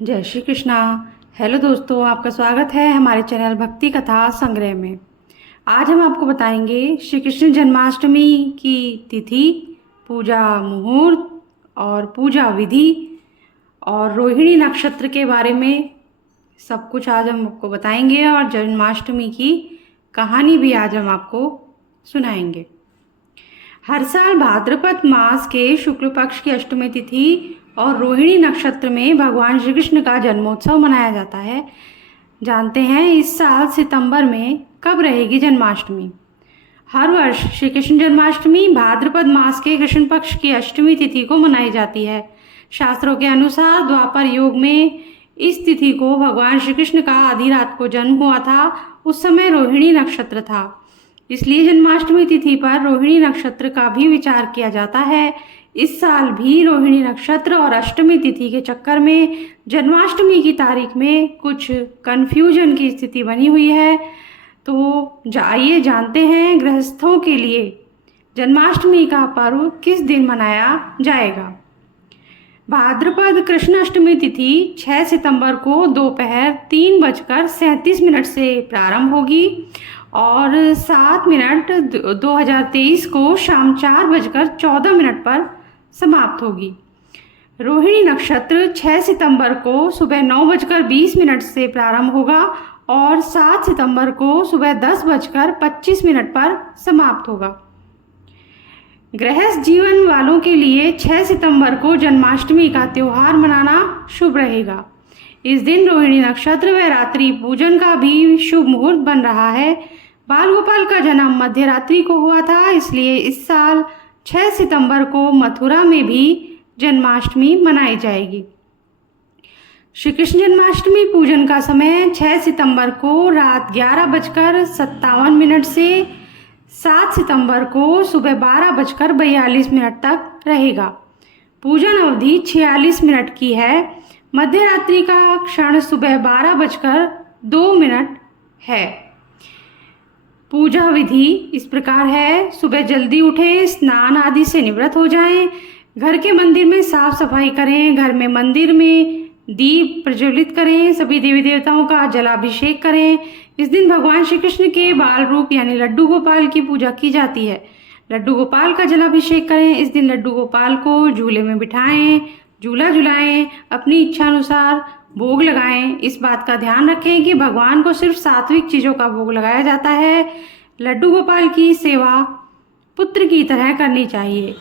जय श्री कृष्णा। हेलो दोस्तों, आपका स्वागत है हमारे चैनल भक्ति कथा संग्रह में। आज हम आपको बताएंगे श्री कृष्ण जन्माष्टमी की तिथि, पूजा मुहूर्त और पूजा विधि और रोहिणी नक्षत्र के बारे में सब कुछ आज हम आपको बताएंगे और जन्माष्टमी की कहानी भी आज हम आपको सुनाएंगे। हर साल भाद्रपद मास के शुक्ल पक्ष की अष्टमी तिथि और रोहिणी नक्षत्र में भगवान श्री कृष्ण का जन्मोत्सव मनाया जाता है। जानते हैं इस साल सितंबर में कब रहेगी जन्माष्टमी। हर वर्ष श्री कृष्ण जन्माष्टमी भाद्रपद मास के कृष्ण पक्ष की अष्टमी तिथि को मनाई जाती है। शास्त्रों के अनुसार द्वापर युग में इस तिथि को भगवान श्री कृष्ण का आधी रात को जन्म हुआ था। उस समय रोहिणी नक्षत्र था, इसलिए जन्माष्टमी तिथि पर रोहिणी नक्षत्र का भी विचार किया जाता है। इस साल भी रोहिणी नक्षत्र और अष्टमी तिथि के चक्कर में जन्माष्टमी की तारीख में कुछ कन्फ्यूजन की स्थिति बनी हुई है। तो आइए जानते हैं गृहस्थों के लिए जन्माष्टमी का पर्व किस दिन मनाया जाएगा। भाद्रपद कृष्ण अष्टमी तिथि 6 सितंबर को दोपहर 3:37 से प्रारंभ होगी और 7 2023 को शाम 4:14 पर समाप्त होगी। रोहिणी नक्षत्र 6 सितंबर को सुबह 9:20 से प्रारंभ होगा और 7 सितंबर को सुबह 10:25 पर समाप्त होगा। गृहस्थ जीवन वालों के लिए 6 सितंबर को जन्माष्टमी का त्यौहार मनाना शुभ रहेगा। इस दिन रोहिणी नक्षत्र व रात्रि पूजन का भी शुभ मुहूर्त बन रहा है। बाल गोपाल का जन्म मध्य रात्रि को हुआ था, इसलिए इस साल 6 सितंबर को मथुरा में भी जन्माष्टमी मनाई जाएगी। श्री कृष्ण जन्माष्टमी पूजन का समय 6 सितंबर को रात 11:57 से 7 सितंबर को सुबह 12:42 तक रहेगा। पूजन अवधि 46 मिनट की है। मध्य रात्रि का क्षण सुबह 12:02 है। पूजा विधि इस प्रकार है। सुबह जल्दी उठें, स्नान आदि से निवृत्त हो जाएं, घर के मंदिर में साफ सफाई करें, घर में मंदिर में दीप प्रज्वलित करें, सभी देवी देवताओं का जलाभिषेक करें। इस दिन भगवान श्री कृष्ण के बाल रूप यानी लड्डू गोपाल की पूजा की जाती है। लड्डू गोपाल का जलाभिषेक करें। इस दिन लड्डू गोपाल को झूले में बिठाएं, झूला झुलाएं, अपनी इच्छा अनुसार भोग लगाएं। इस बात का ध्यान रखें कि भगवान को सिर्फ सात्विक चीज़ों का भोग लगाया जाता है। लड्डू गोपाल की सेवा पुत्र की तरह करनी चाहिए।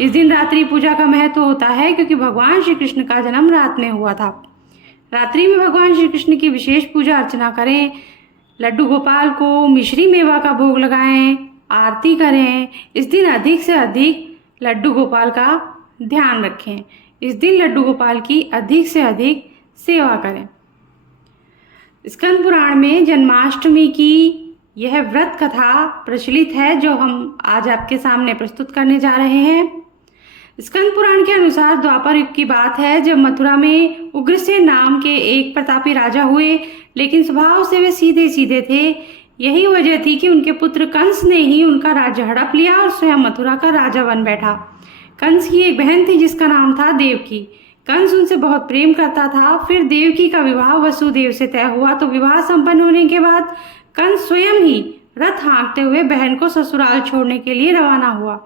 इस दिन रात्रि पूजा का महत्व होता है क्योंकि भगवान श्री कृष्ण का जन्म रात में हुआ था। रात्रि में भगवान श्री कृष्ण की विशेष पूजा अर्चना करें। लड्डू गोपाल को मिश्री मेवा का भोग लगाएं, आरती करें। इस दिन अधिक से अधिक लड्डू गोपाल का ध्यान रखें। इस दिन लड्डू गोपाल की अधिक से अधिक सेवा करें। स्कंद पुराण में जन्माष्टमी की यह व्रत कथा प्रचलित है जो हम आज आपके सामने प्रस्तुत करने जा रहे हैं। स्कंद पुराण के अनुसार द्वापर युग की बात है, जब मथुरा में उग्रसेन नाम के एक प्रतापी राजा हुए, लेकिन स्वभाव से वे सीधे सीधे थे। यही वजह थी कि उनके पुत्र कंस ने ही उनका राज्य हड़प लिया और स्वयं मथुरा का राजा बन बैठा। कंस की एक बहन थी जिसका नाम था देवकी। कंस उनसे बहुत प्रेम करता था। फिर देवकी का विवाह वसुदेव से तय हुआ, तो विवाह संपन्न होने के बाद कंस स्वयं ही रथ हाँकते हुए बहन को ससुराल छोड़ने के लिए रवाना हुआ।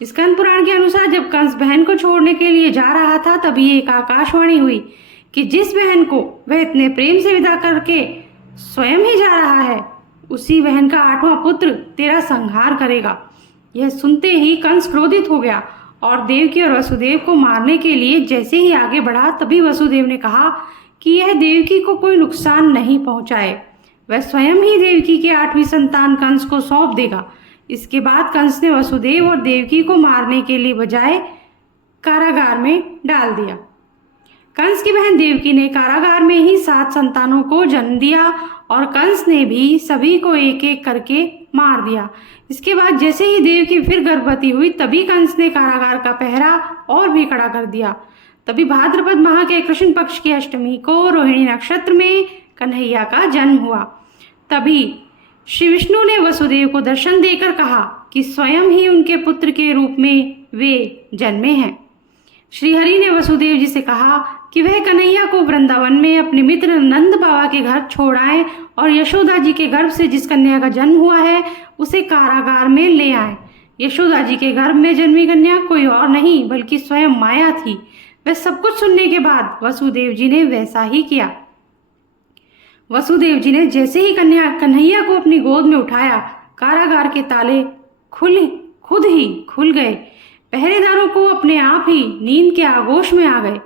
स्कंद पुराण के अनुसार जब कंस बहन को छोड़ने के लिए जा रहा था, तभी एक आकाशवाणी हुई कि जिस बहन को वह इतने प्रेम से विदा करके स्वयं ही जा रहा है, उसी बहन का 8वां पुत्र तेरा संहार करेगा। यह सुनते ही कंस क्रोधित हो गया और देवकी और वसुदेव को मारने के लिए जैसे ही आगे बढ़ा, तभी वसुदेव ने कहा कि यह देवकी को कोई नुकसान नहीं पहुंचाए, वह स्वयं ही देवकी के 8वीं संतान कंस को सौंप देगा। इसके बाद कंस ने वसुदेव और देवकी को मारने के लिए बजाय कारागार में डाल दिया। कंस की बहन देवकी ने कारागार में ही 7 संतानों को जन्म दिया और कंस ने भी सभी को एक एक करके मार दिया। इसके बाद जैसे ही देवकी फिर गर्भवती हुई, तभी कंस ने कारागार का पहरा और भी कड़ा कर दिया। तभी भाद्रपद माह के कृष्ण पक्ष की अष्टमी को रोहिणी नक्षत्र में कन्हैया का जन्म हुआ। तभी श्री विष्णु ने वसुदेव को दर्शन देकर कहा कि स्वयं ही उनके पुत्र के रूप में वे जन्मे हैं। श्रीहरि ने वसुदेव जी से कहा कि वह कन्हैया को वृंदावन में अपने मित्र नंद बाबा के घर छोड़ आए और यशोदा जी के गर्भ से जिस कन्या का जन्म हुआ है उसे कारागार में ले आए। यशोदा जी के गर्भ में जन्मी कन्या कोई और नहीं बल्कि स्वयं माया थी। वह सब कुछ सुनने के बाद वसुदेव जी ने वैसा ही किया। वसुदेव जी ने जैसे ही कन्हैया को अपनी गोद में उठाया, कारागार के ताले खुद ही खुल गए। पहरेदारों को अपने आप ही नींद के आगोश में आ गए।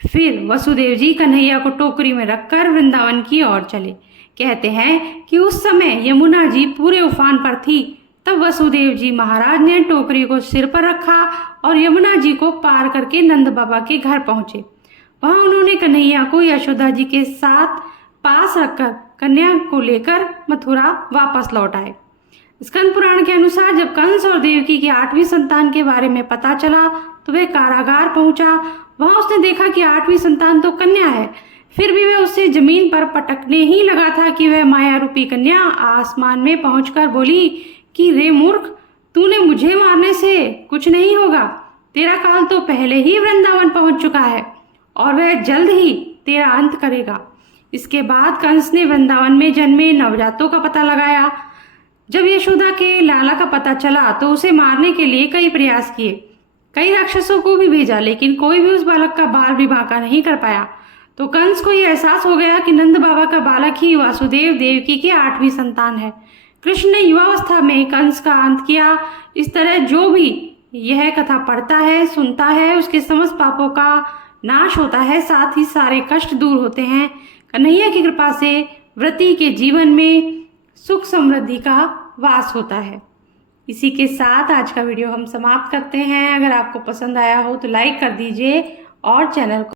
फिर वसुदेव जी कन्हैया को टोकरी में रखकर वृंदावन की ओर चले। कहते हैं कि उस समय यमुना जी पूरे उफान पर थी। तब वसुदेव जी महाराज ने टोकरी को सिर पर रखा और यमुना जी को पार करके नंद बाबा के घर पहुंचे। वहां उन्होंने कन्हैया को यशोदा जी के साथ पास रखकर कन्या को लेकर मथुरा वापस लौट आए। स्कंद पुराण के अनुसार जब कंस और देवकी की 8वीं संतान के बारे में पता चला तो वह कारागार पहुंचा। वहां उसने देखा कि 8वीं संतान तो कन्या है, फिर भी वह उससे जमीन पर पटकने ही लगा था कि वह माया रूपी कन्या आसमान में पहुंचकर बोली कि रे मूर्ख, तूने मुझे मारने से कुछ नहीं होगा। तेरा काल तो पहले ही वृंदावन पहुंच चुका है और वह जल्द ही तेरा अंत करेगा। इसके बाद कंस ने वृंदावन में जन्मे नवजातों का पता लगाया। जब यशोदा के लाला का पता चला तो उसे मारने के लिए कई प्रयास किए। कई राक्षसों को भी भेजा, लेकिन कोई भी उस बालक का बाल भी बांका नहीं कर पाया। तो कंस को यह एहसास हो गया कि नंद बाबा का बालक ही वासुदेव देवकी की 8वीं संतान है। कृष्ण ने युवावस्था में कंस का अंत किया। इस तरह जो भी यह कथा पढ़ता है, सुनता है, उसके समस्त पापों का नाश होता है, साथ ही सारे कष्ट दूर होते हैं। कन्हैया की कृपा से व्रती के जीवन में सुख समृद्धि का वास होता है। इसी के साथ आज का वीडियो हम समाप्त करते हैं। अगर आपको पसंद आया हो तो लाइक कर दीजिए और चैनल को